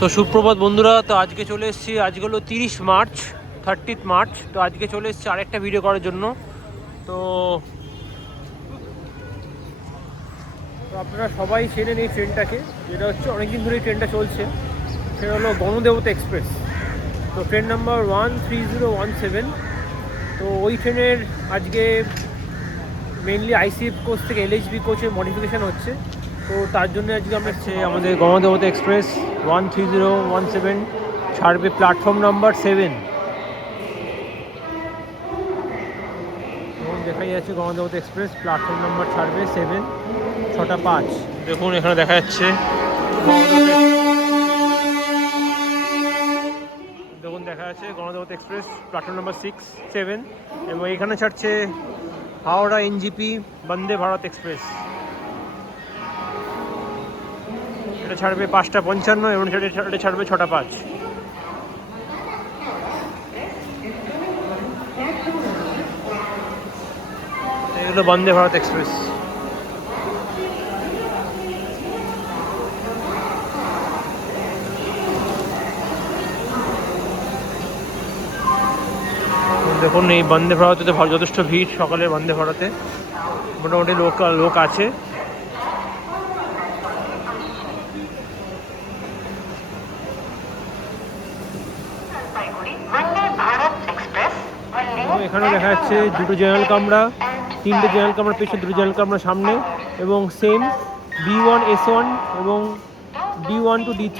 তো সুপ্রভাত বন্ধুরা, তো আজকে চলে এসেছি, আজকে হলো 30 মার্চ, 30 মার্চ। তো আজকে চলে এসেছি আরেকটা ভিডিও করার জন্য। তো আপনারা সবাই চেনেন এই ট্রেনটাকে, যেটা হচ্ছে অনেকদিন ধরে এই ট্রেনটা চলছে, সেটা হলো গণদেবতা এক্সপ্রেস। তো ট্রেন নাম্বার 13017। তো ওই ট্রেনের আজকে মেনলি আইসিএফ কোচ থেকে এলএইচবি কোচের মডিফিকেশান হচ্ছে। তো তার জন্য আজকে আমরা আমাদের গণদেবতা এক্সপ্রেস 13017 ছাড়বে প্ল্যাটফর্ম নাম্বার 7। এবং দেখাই যাচ্ছে গণদেবতা এক্সপ্রেস প্ল্যাটফর্ম নাম্বার ছাড়বে 7, 6:05। দেখুন এখানে দেখা যাচ্ছে, দেখুন দেখা যাচ্ছে গণদেবতা এক্সপ্রেস প্ল্যাটফর্ম নাম্বার 6, 7। এবং এখানে ছাড়ছে হাওড়া এনজিপি বন্দে ভারত এক্সপ্রেস। এটা ছাড়বে 5:55 এবং এটা ছাড়বে 6:05। এগুলো বন্দে ভারত এক্সপ্রেস। দেখুন এই বন্দে ভারতে যথেষ্ট ভিড়, সকালে বন্দে ভারতে মোটামুটি লোক আছে। এখানে দেখা যাচ্ছে দুটো জেনারেল কামরা, 3টে জেনারেল কামরার পেছনে, 2টো জেনারেল কামরা সামনে, এবং সেম B1 S1 এবং D1 to D3,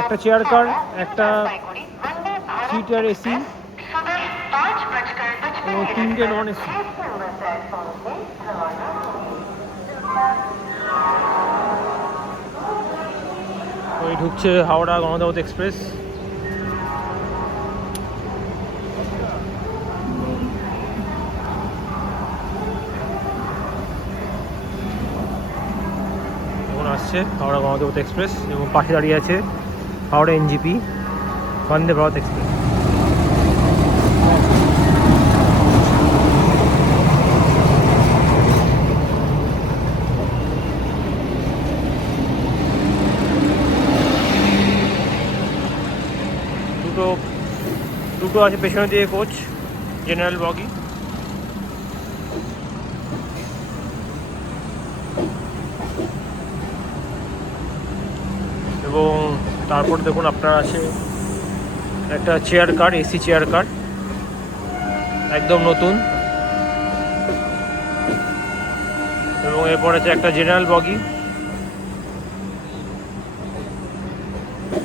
একটা চেয়ার কার, একটা 3 টায়ার এসি এবং 3টে নন এসি। ওই ঢুকছে হাওড়া গণদেবতা এক্সপ্রেস। আসছে হাওড়া গণদেবতা এক্সপ্রেস এবং পাশে দাঁড়িয়ে আছে হাওড়া এনজিপি বন্দে ভারত এক্সপ্রেস। দুটো আছে পেছনে দিয়ে কোচ, জেনারেল বগি। এবং তারপর দেখুন আপনার আছে একটা chair car, AC chair car, একদম নতুন। এবং এরপর আছে একটা জেনারেল বগি,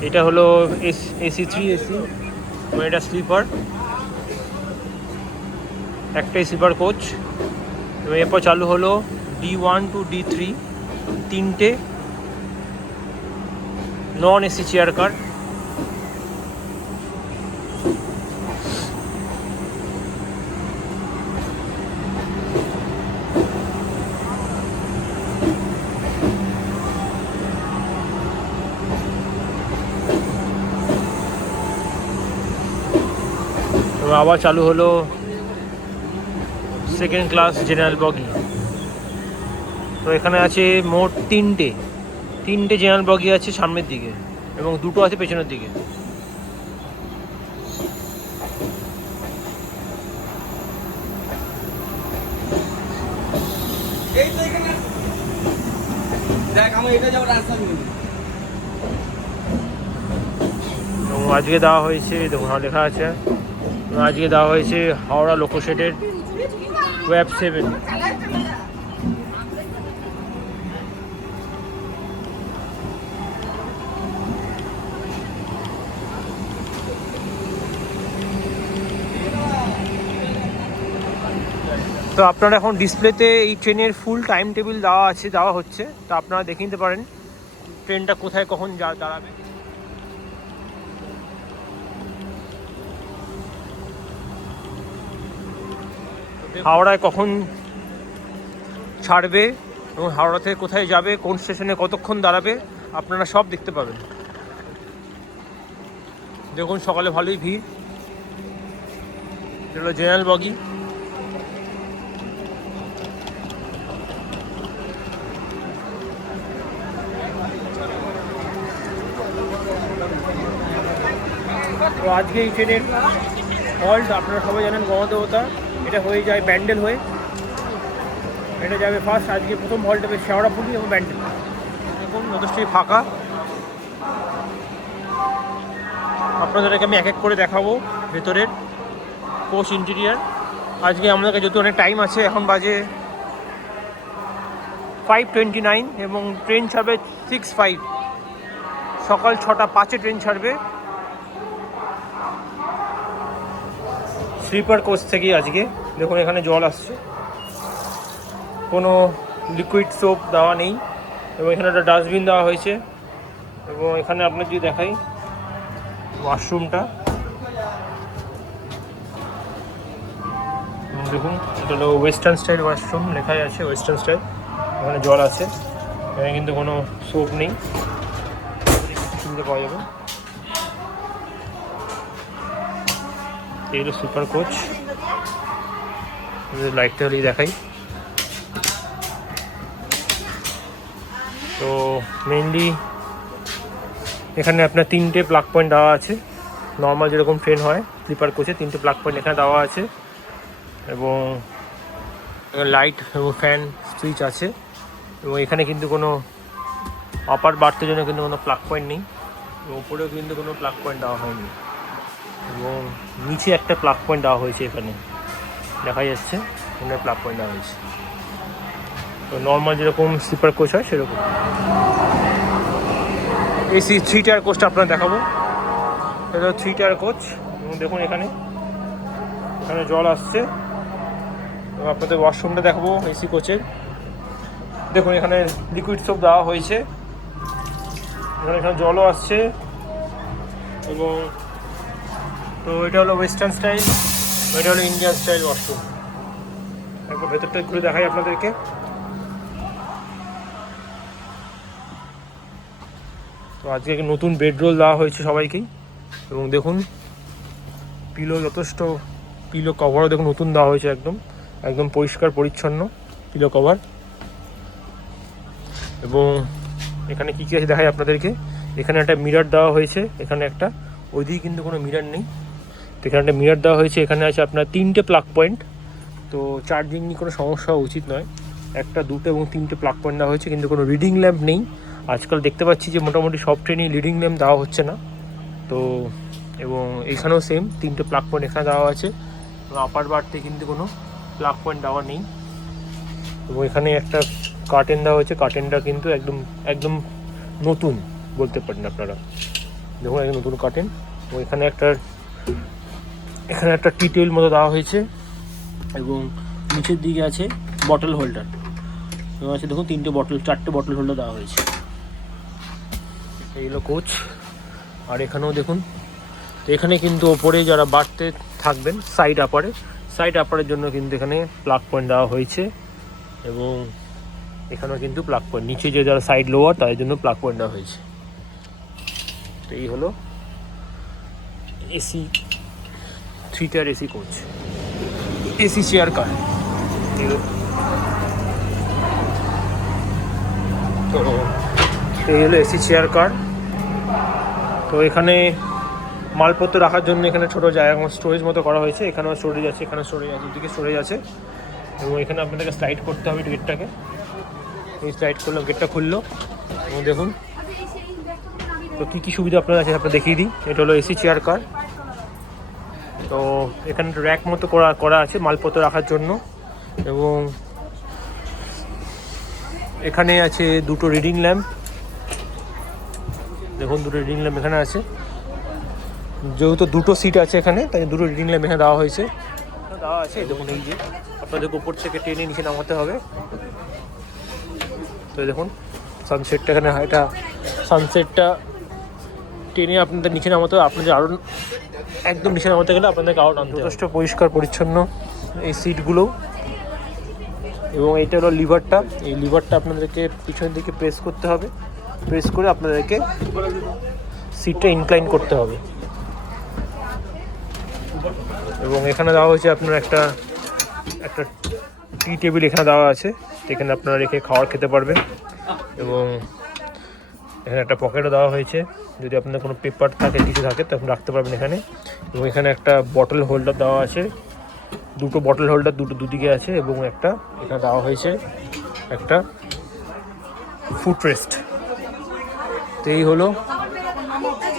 এটা হলো AC3 এসি, এটা স্লিপার, একটাই স্লিপার কোচ। এবং এরপর চালু হলো D1 to D3, 3টে নন এসি চেয়ার কার। এবং আবার চালু হলো সেকেন্ড ক্লাস জেনারেল বগি। তো এখানে আছে মোট তিনটে জেনারেল বগি আছে সামনের দিকে এবং দুটো আছে পেছনের দিকে। এবং আজকে দেওয়া হয়েছে, দেখুন লেখা আছে, আজকে দেওয়া হয়েছে হাওড়া লোকোশেডের ওয়েব 7। তো আপনারা এখন ডিসপ্লেতে এই ট্রেনের ফুল টাইম টেবিল দেওয়া হচ্ছে। তো আপনারা দেখে নিতে পারেন ট্রেনটা কোথায় কখন দাঁড়াবে। হাওড়ায় কখন ছাড়বে এবং হাওড়া থেকে কোথায় যাবে, কোন স্টেশনে কতক্ষণ দাঁড়াবে, আপনারা সব দেখতে পাবেন। দেখুন সকালে ভালোই ভিড়। এটা হলো জেনারেল বগি। তো আজকে এই ট্রেনের হল্ট আপনারা সবাই জানেন গণদেবতা, এটা হয়ে যায় ব্যান্ডেল হয়ে, এটা যাবে ফার্স্ট। আজকে প্রথম হল্ট হবে শেওড়াফুলি এবং ব্যান্ডেল। এখন যথেষ্টই ফাঁকা, আপনাদেরকে আমি এক এক করে দেখাবো ভেতরের কোচ ইন্টেরিয়ার। আজকে আমাদের কাছে যেহেতু অনেক টাইম আছে, এখন বাজে 5:29 এবং ট্রেন ছাড়বে 6:05, সকাল 6:05 ট্রেন ছাড়বে স্লিপার কোচ থেকে। আজকে দেখুন এখানে জল আসছে, কোনো লিকুইড সোপ দেওয়া নেই এবং এখানে একটা ডাস্টবিন দেওয়া হয়েছে। এবং এখানে আপনার যদি দেখাই ওয়াশরুমটা, দেখুন এটা হলো ওয়েস্টার্ন স্টাইল ওয়াশরুম, লেখাই আছে ওয়েস্টার্ন স্টাইল। এখানে জল আছে, এখানে কিন্তু কোনো সোপ নেই, সুবিধা পাওয়া যাবে। এই হলো সুপার কোচ, লাইটটা হলেই দেখাই। তো মেইনলি এখানে আপনার 3টে প্লাগ পয়েন্ট দেওয়া আছে, নর্মাল যেরকম ট্রেন হয় স্লিপার কোচে 3টে প্লাগ পয়েন্ট এখানে দেওয়া আছে। এবং লাইট এবং ফ্যান সুইচ আছে। এবং এখানে কিন্তু কোনো আপার বার্থের জন্য কিন্তু কোনো প্লাগ পয়েন্ট নেই, এবং উপরেও কিন্তু কোনো প্লাগ পয়েন্ট দেওয়া হয়নি। এবং নিচে একটা প্লাগ পয়েন্ট দেওয়া হয়েছে, এখানে দেখা যাচ্ছে এখানে প্লাগ পয়েন্ট দেওয়া হয়েছে। তো নর্মাল যেরকম স্লিপার কোচ হয় সেরকম। এসি 3 টায়ার কোচটা আপনার দেখাবো, এটা 3 টায়ার কোচ। এবং দেখুন এখানে জল আসছে। এবং আপনাদের ওয়াশরুমটা দেখাবো এসি কোচের। দেখুন এখানে লিকুইড সোপ দেওয়া হয়েছে, এখানে জলও আসছে। এবং তো এটা হলো ওয়েস্টার্ন স্টাইল, এটা হলো ইন্ডিয়ান স্টাইল ওয়াশরুম। একবার ভেতরটা ঘুরে দেখাই আপনাদেরকে। তো আজকে নতুন বেড রোল দেওয়া হয়েছে সবাইকেই। এবং দেখুন পিলো যথেষ্ট, পিলো কভারও দেখুন নতুন দেওয়া হয়েছে, একদম একদম পরিষ্কার পরিচ্ছন্ন পিলো কভার। এবং এখানে কী কী আছে দেখাই আপনাদেরকে। এখানে একটা মিরর দেওয়া হয়েছে, এখানে একটা, ওইদিকে কিন্তু কোনো মিরর নেই। তো এখানে একটা মিরর দেওয়া হয়েছে। এখানে আছে আপনার 3টে প্লাগ পয়েন্ট, তো চার্জিং নিয়ে কোনো সমস্যা হওয়া উচিত নয়। 1, 2 এবং 3টে প্লাগ পয়েন্ট দেওয়া হয়েছে, কিন্তু কোনো রিডিং ল্যাম্প নেই। আজকাল দেখতে পাচ্ছি যে মোটামুটি সব ট্রেনেই রিডিং ল্যাম্প দেওয়া হচ্ছে না। তো এবং এখানেও সেম 3টে প্লাগ পয়েন্ট এখানে দেওয়া আছে। এবং আপার বার্থে কিন্তু কোনো প্লাগ পয়েন্ট দেওয়া নেই। এবং এখানে একটা কার্টেন দেওয়া হয়েছে, কার্টেনটা কিন্তু একদম একদম নতুন বলতে পারেন আপনারা। দেখুন একদম নতুন কার্টেন। এবং এখানে একটা টি টেবিল মতো দেওয়া হয়েছে। এবং নিচের দিকে আছে বটল হোল্ডার, এবং আছে দেখুন 4টে বটল হোল্ডার দেওয়া হয়েছে। এইগুলো কোচ। আর এখানেও দেখুন, তো এখানে কিন্তু ওপরে যারা বাড়তে থাকবেন সাইড আপারের জন্য কিন্তু এখানে প্লাগ পয়েন্ট দেওয়া হয়েছে। এবং এখানেও কিন্তু প্লাগ পয়েন্ট, নিচে যে যারা সাইড লোয়ার তাদের জন্য প্লাগ পয়েন্ট দেওয়া হয়েছে। তো এই হলো AC 3 tyre AC coach, AC chair car. তো এই হলো এসি চেয়ার কার। তো এখানে মালপত্র রাখার জন্য এখানে ছোটো জায়গা স্টোরেজ মতো করা হয়েছে। এখানেও স্টোরেজ আছে, এখানে স্টোরেজ আছে, দুদিকে স্টোরেজ আছে। এবং এখানে আপনাদেরকে স্লাইড করতে হবে গেটটাকে। এই স্লাইড করলো, গেটটা খুললো। এবং দেখুন তো কী কী সুবিধা আপনার আছে আপনার দেখিয়ে দিই। এটা হলো এসি চেয়ার কার। তো এখানে র্যাক মতো করা আছে মালপত্র রাখার জন্য। এবং এখানে আছে 2টো রিডিং ল্যাম্প, দেখুন 2টো রিডিং ল্যাম্প এখানে আছে। যেহেতু 2টো সিট আছে এখানে, তাই 2টো রিডিং ল্যাম্প এখানে দেওয়া হয়েছে। দেখুন এই যে আপনাদের উপর থেকে টেনে নিচে নামাতে হবে। তো দেখুন সানসেটটা এখানে, এটা সানসেটটা টেনে আপনাদের নিচে নামাতে হবে। আপনাদের আরও একদম নিচে নামাতে গেলে আপনাদেরকে আরও নামতে হবে। যথেষ্ট পরিষ্কার পরিচ্ছন্ন এই সিটগুলো। এবং এইটা হলো লিভারটা, এই লিভারটা আপনাদেরকে পিছনের দিকে প্রেস করতে হবে, প্রেস করে আপনাদেরকে সিটটা ইনক্লাইন করতে হবে। এবং এখানে দেওয়া হয়েছে আপনার একটা টি টেবিল এখানে দেওয়া আছে, এখানে আপনারা রেখে খেতে পারবেন। এবং এখানে একটা পকেটও দেওয়া হয়েছে। যদি আপনার কোনো পেপার থাকে কিছু থাকে তখন রাখতে পারবেন এখানে। এবং এখানে একটা বটল হোল্ডার দেওয়া আছে, দুটো বটল হোল্ডার দুদিকে আছে, এবং একটা এখানে দেওয়া হয়েছে একটা ফুট রেস্ট। তো এই হলো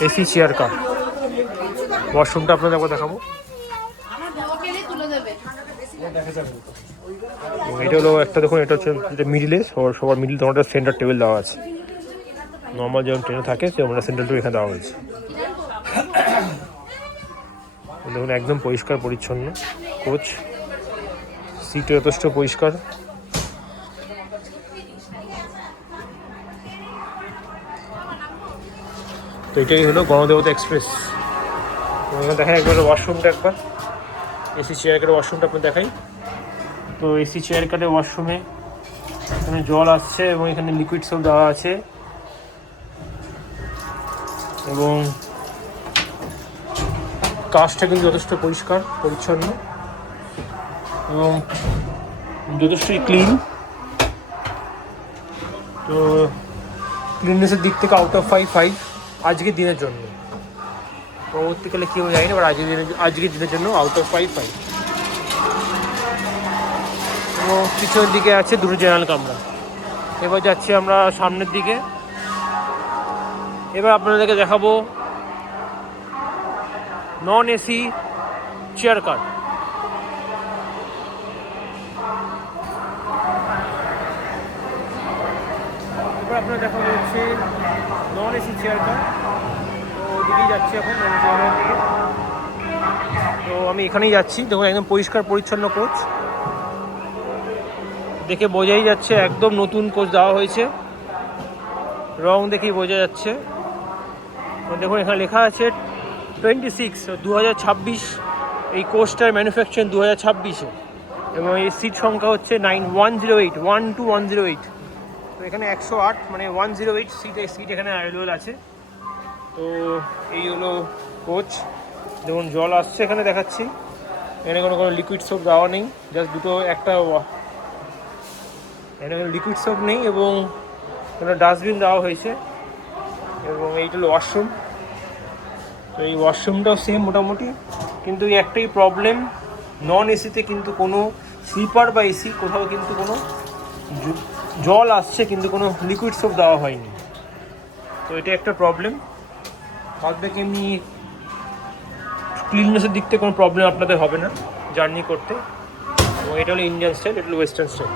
এসি চেয়ার কার। ওয়াশরুমটা আপনাদের একবার দেখাবো। এটা হলো একটা, দেখুন এটা হচ্ছে মিডিলে, সবার মিডিল তোমার একটা সেন্টার টেবিল দেওয়া আছে, নর্মাল যেমন ট্রেনে থাকে সেরকম একটা সেন্টার টেবিল এখানে দেওয়া হয়েছে। দেখুন একদম পরিষ্কার পরিচ্ছন্ন কোচ, সিটও যথেষ্ট পরিষ্কার। তো এটাই হলো গণদেবতা এক্সপ্রেস। এখানে দেখাই একবার ওয়াশরুমটা, একবার এসি চেয়ার কারের ওয়াশরুমটা আপনার দেখাই। তো এসি চেয়ার কারের ওয়াশরুমে এখানে জল আসছে এবং এখানে লিকুইড সোপ দেওয়া আছে, এবং কাজটা কিন্তু যথেষ্ট পরিষ্কার পরিচ্ছন্ন এবং যথেষ্টই ক্লিন। তো ক্লিননেসের দিক থেকে আউট অফ 5 আজকের দিনের জন্য। পরবর্তীকালে কী হয়ে যায় না, এবার আজকের দিনের জন্য আউট অফ 5। এবং পিছনের দিকে আছে দুটো জেনারেল কামরা। এবার যাচ্ছি আমরা সামনের দিকে। এবার আপনাদেরকে দেখাবো নন এসি চেয়ার কার। এবার আপনার দেখাবো হচ্ছে নন এসি চেয়ার কার। তো ওইদিকেই যাচ্ছি এখন নন এসি দিকে। তো আমি এখানেই যাচ্ছি, দেখুন একদম পরিষ্কার পরিচ্ছন্ন কোচ, দেখে বোঝাই যাচ্ছে একদম নতুন কোচ দেওয়া হয়েছে, রং দেখেই বোঝা যাচ্ছে। দেখুন এখানে লেখা আছে 26 2026, এই কোচটার ম্যানুফ্যাকচারিং 2026-এ, এবং এই সিট সংখ্যা হচ্ছে 108। তো এখানে 108 মানে 108 সিট এখানে অ্যাভেলেবল আছে। তো এই হলো কোচ। যেমন জল আসছে এখানে দেখাচ্ছি, এখানে কোনো লিকুইড সোপ দেওয়া নেই, জাস্ট একটা এখানে লিকুইড সোপ নেই, এবং একটা ডাস্টবিন দেওয়া হয়েছে। এবং এইটা হলো ওয়াশরুম। তো এই ওয়াশরুমটাও সেম মোটামুটি, কিন্তু এই একটাই প্রবলেম, নন এসিতে কিন্তু কোনো স্লিপার বা এসি কোথাও কিন্তু কোনো জল আসছে কিন্তু কোনো লিকুইড সোপ দেওয়া হয়নি। তো এটা একটা প্রবলেম। ভাববে কি এমনি ক্লিননেসের দিক থেকে কোনো প্রবলেম আপনাদের হবে না জার্নি করতে। এবং এটা হলো ইন্ডিয়ান স্টাইল, এটা হলো ওয়েস্টার্ন স্টাইল,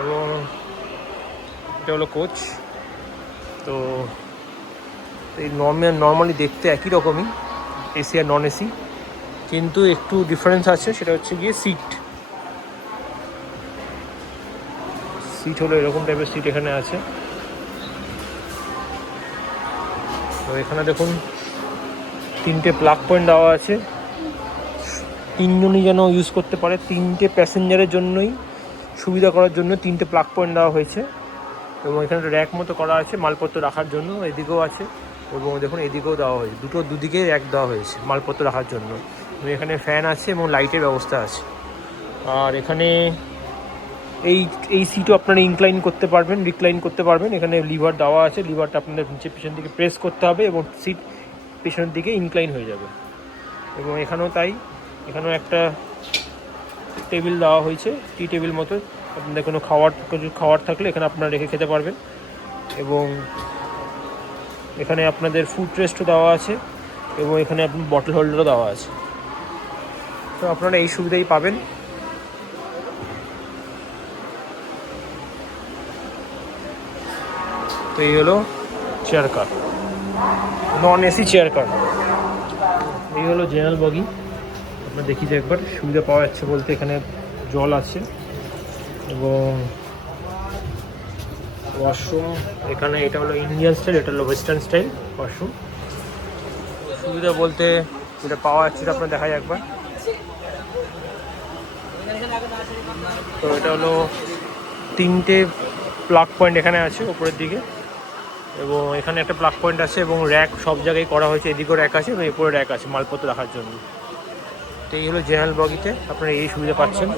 এবং এটা হলো কোচ। তো এই নর্মালি দেখতে একই রকমই এসি আর নন এসি, কিন্তু একটু ডিফারেন্স আছে, সেটা হচ্ছে গিয়ে সিট হলো এরকম টাইপের সিট এখানে আছে। তো এখানে দেখুন 3টে প্লাগ পয়েন্ট দেওয়া আছে, 3জনই যেন ইউজ করতে পারে, 3টে প্যাসেঞ্জারের জন্যই সুবিধা করার জন্য 3টে প্লাগ পয়েন্ট দেওয়া হয়েছে। এবং এখানে র্যাক মতো করা আছে মালপত্র রাখার জন্য, এদিকেও আছে, এবং দেখুন এদিকেও দেওয়া হয়েছে, দুদিকে র্যাক দেওয়া হয়েছে মালপত্র রাখার জন্য। এবং এখানে ফ্যান আছে এবং লাইটের ব্যবস্থা আছে। আর এখানে এই সিটও আপনারা ইনক্লাইন করতে পারবেন, রিক্লাইন করতে পারবেন। এখানে লিভার দেওয়া আছে, লিভারটা আপনাদের নিচে পিছন দিকে প্রেস করতে হবে এবং সিট পিছনের দিকে ইনক্লাইন হয়ে যাবে। এবং এখানেও তাই, এখানেও একটা টেবিল দেওয়া হয়েছে, টি টেবিল মতো, আপনাদের কোনো খাওয়ার থাকলে এখানে আপনারা রেখে খেতে পারবেন। এবং এখানে আপনাদের ফুড রেস্টও দেওয়া আছে, এবং এখানে আপনার বটল হোল্ডারও দেওয়া আছে। তো আপনারা এই সুবিধাই পাবেন। তো এই হলো chair car, non AC chair car. এই হলো জেনারেল বগি। আপনারা দেখিয়ে একবার সুবিধা পাওয়া যাচ্ছে বলতে এখানে জল আছে, এবং ওয়াশরুম এখানে, এটা হলো ইন্ডিয়ান স্টাইল, এটা হলো ওয়েস্টার্ন স্টাইল ওয়াশরুম। সুবিধা বলতে যেটা পাওয়া যাচ্ছে সেটা আপনার দেখায় একবার। তো এটা হলো 3টে প্লাগ পয়েন্ট এখানে আছে উপরের দিকে, এবং এখানে একটা প্লাগ পয়েন্ট আছে, এবং র্যাক সব জায়গায় করা হয়েছে, এদিকেও র্যাক আছে এবং এরপরে র্যাক আছে মালপত্র রাখার জন্য। তো এই হলো জেনারেল বগিতে আপনারা এই সুবিধা পাচ্ছেন।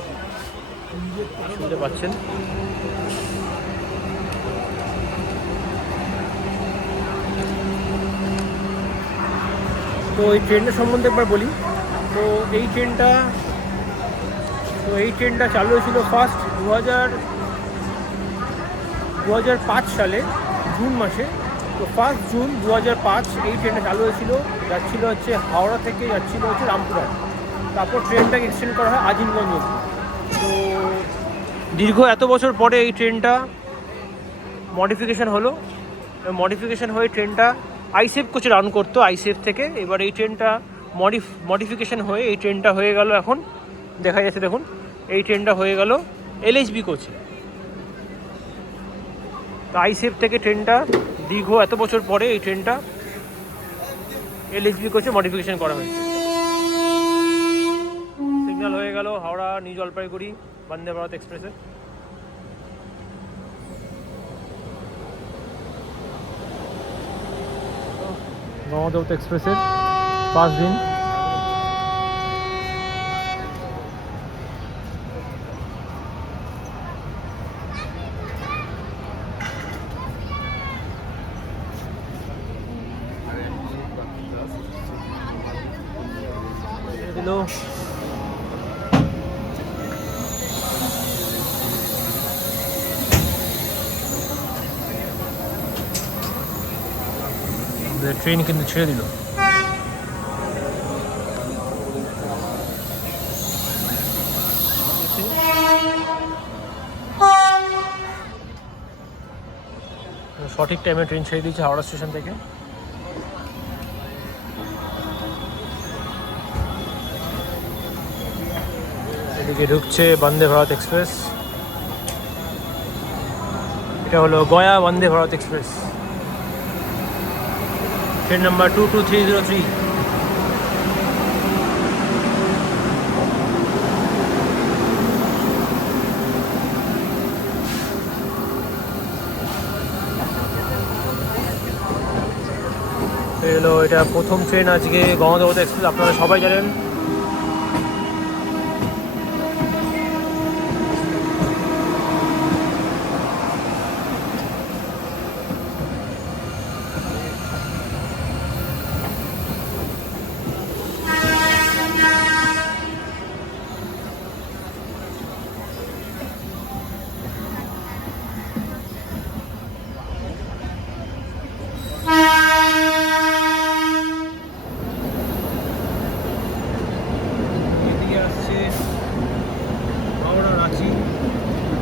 তো এই ট্রেনটা সম্বন্ধে একবার বলি। তো এই ট্রেনটা চালু হয়েছিল ফার্স্ট 2005 সালে জুন মাসে। তো 1 জুন 2005 এই ট্রেনটা চালু হয়েছিল, যাচ্ছিল হচ্ছে হাওড়া থেকে যাচ্ছিল হচ্ছে রামপুরহাট। তারপর ট্রেনটাকে এক্সটেন্ড করা হয় আজিমগঞ্জ অবধি। তো দীর্ঘ এত বছর পরে এই ট্রেনটা মডিফিকেশান হলো, মডিফিকেশান হয়ে ট্রেনটা আইসেফ কোচে রান করতো আইসেফ থেকে। এবার এই ট্রেনটা মডিফিকেশান হয়ে এই ট্রেনটা হয়ে গেল, এখন দেখা যাচ্ছে দেখুন এই ট্রেনটা হয়ে গেল এলএইচবি কোচে। তো আইসেফ থেকে ট্রেনটা দীর্ঘ এত বছর পরে এই ট্রেনটা এলএইচবি কোচে মডিফিকেশান করা হয়েছে। সিগন্যাল হয়ে গেল হাওড়া নিউ জলপাইগুড়ি বন্দে ভারত এক্সপ্রেসে। গঙ্গাদেবতা এক্সপ্রেসের 5 দিন। দিল ট্রেন কিন্তু ছেড়ে দিল। সঠিক টাইমে ট্রেন ছেড়ে দিয়েছে হাওড়া স্টেশন থেকে। এদিকে ঢুকছে বন্দে ভারত এক্সপ্রেস। এটা হলো Gaya Vande Bharat express, train number 22303। এটা প্রথম ট্রেন আজকে গঙ্গাদেবতা এক্সপ্রেস, আপনারা সবাই জানেন।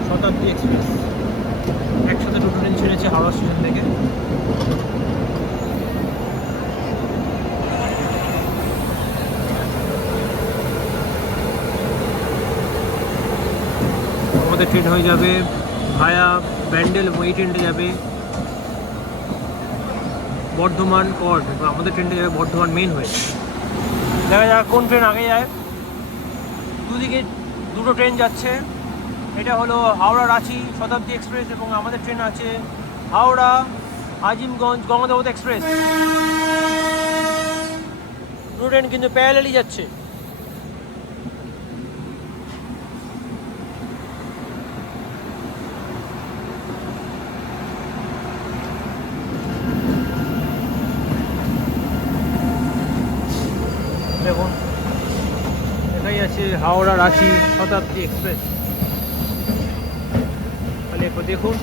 শতাব্দী এক্সপ্রেস একসাথে দুটো ট্রেন ছেড়েছে হাওড়া স্টেশন থেকে। আমাদের ট্রেন হয়ে যাবে ভায়া ব্যান্ডেল, এই ট্রেনটা যাবে বর্ধমান কর্ড, আমাদের ট্রেনটা যাবে বর্ধমান মেন হয়ে। দেখা যাক কোন ট্রেন আগে যায়। দুদিকে দুটো ট্রেন যাচ্ছে। এটা হলো হাওড়া রাঁচি শতাব্দী এক্সপ্রেস এবং আমাদের ট্রেন আছে হাওড়া আজিমগঞ্জ গঙ্গাদেবতা এক্সপ্রেস। দুটো ট্রেন কিন্তু প্যারালালি যাচ্ছে। দেখুন এটাই আছে হাওড়া রাঁচি শতাব্দী এক্সপ্রেস। তাহলে একটু দেখুন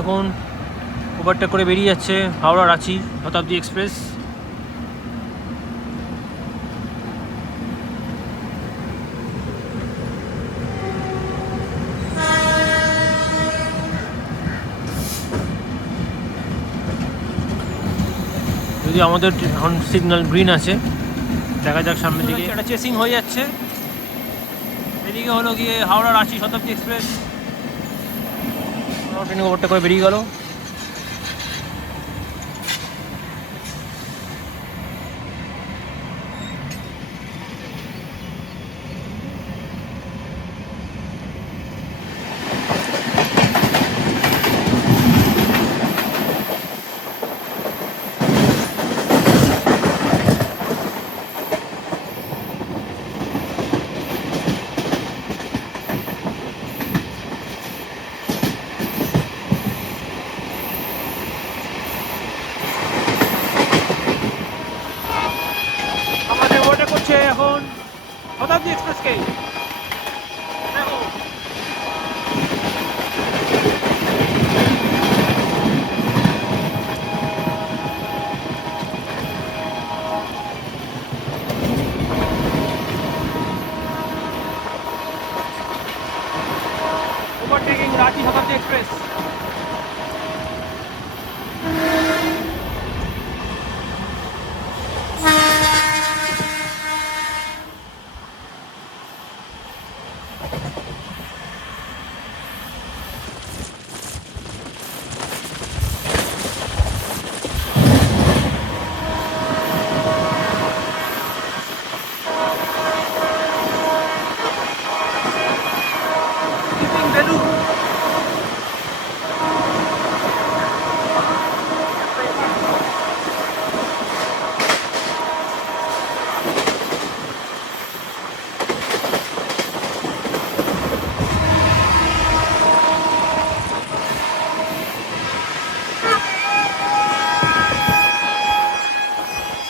দেখুন ওভারটেক করে বেরিয়ে যাচ্ছে হাওড়া রাঁচি শতাব্দী এক্সপ্রেস। যদি আমাদের এখন সিগন্যাল গ্রিন আছে, দেখা যাক সামনের দিকে একটা চেসিং হয়ে যাচ্ছে। এদিকে হলো গিয়ে হাওড়া রাঁচি শতাব্দী এক্সপ্রেস ট্রেন ওভারটেক করে বেরিয়ে গেল। overtaking Ranchi Shatabdi Express.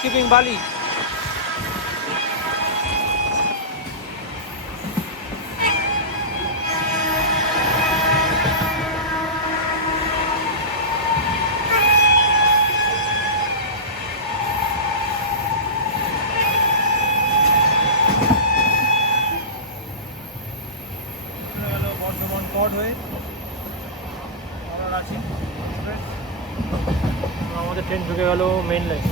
Skipping Bali. Bardhaman পড হয়ে আমরা রাঁচি এক্সপ্রেস, আমাদের ট্রেন ঢুকে গেল মেন লাইন।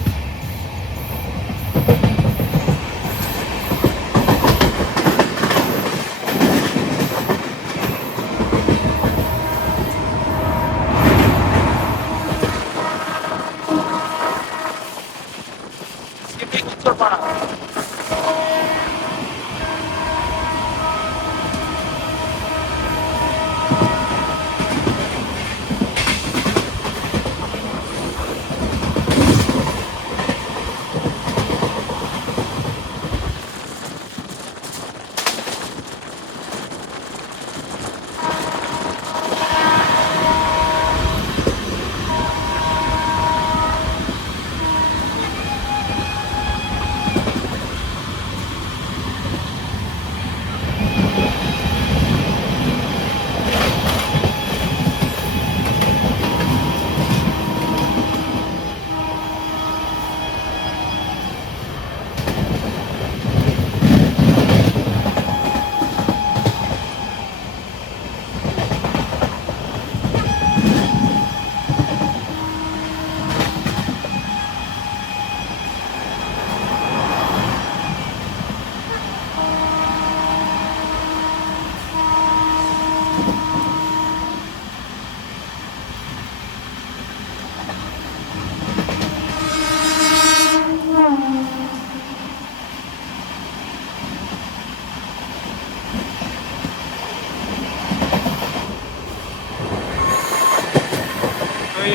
উত্তরপাড়া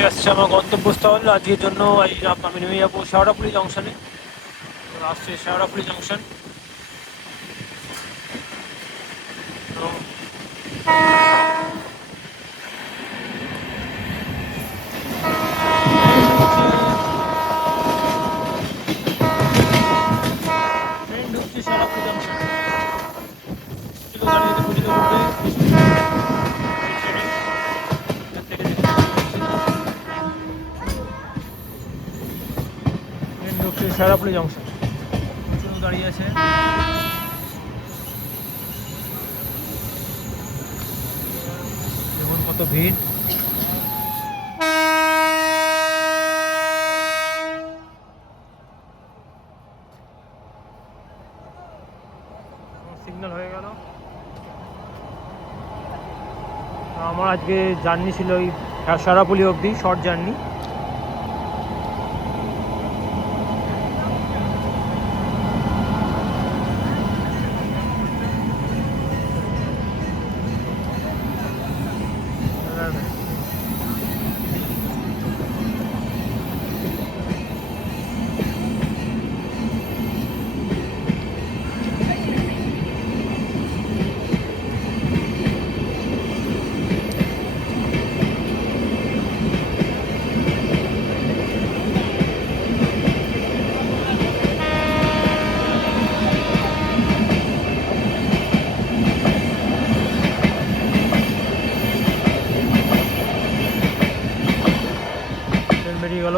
আসছে আমার গন্তব্যস্থল আজকের জন্য। আমি নেমে যাবো শেওড়াফুলি জংশনে। আসছে শেওড়াফুলি জংশন। ট্রেন ঢুকছে শেওড়াফুলি জংশন। শেওড়াফুলি জংশন প্রচুর দাঁড়িয়ে আছে। দেখুন কত ভিড়। সিগন্যাল হয়ে গেল। আমার আজকে জার্নি ছিল ওই শেওড়াফুলি অবধি, শর্ট জার্নি। বেরিয়ে গেল।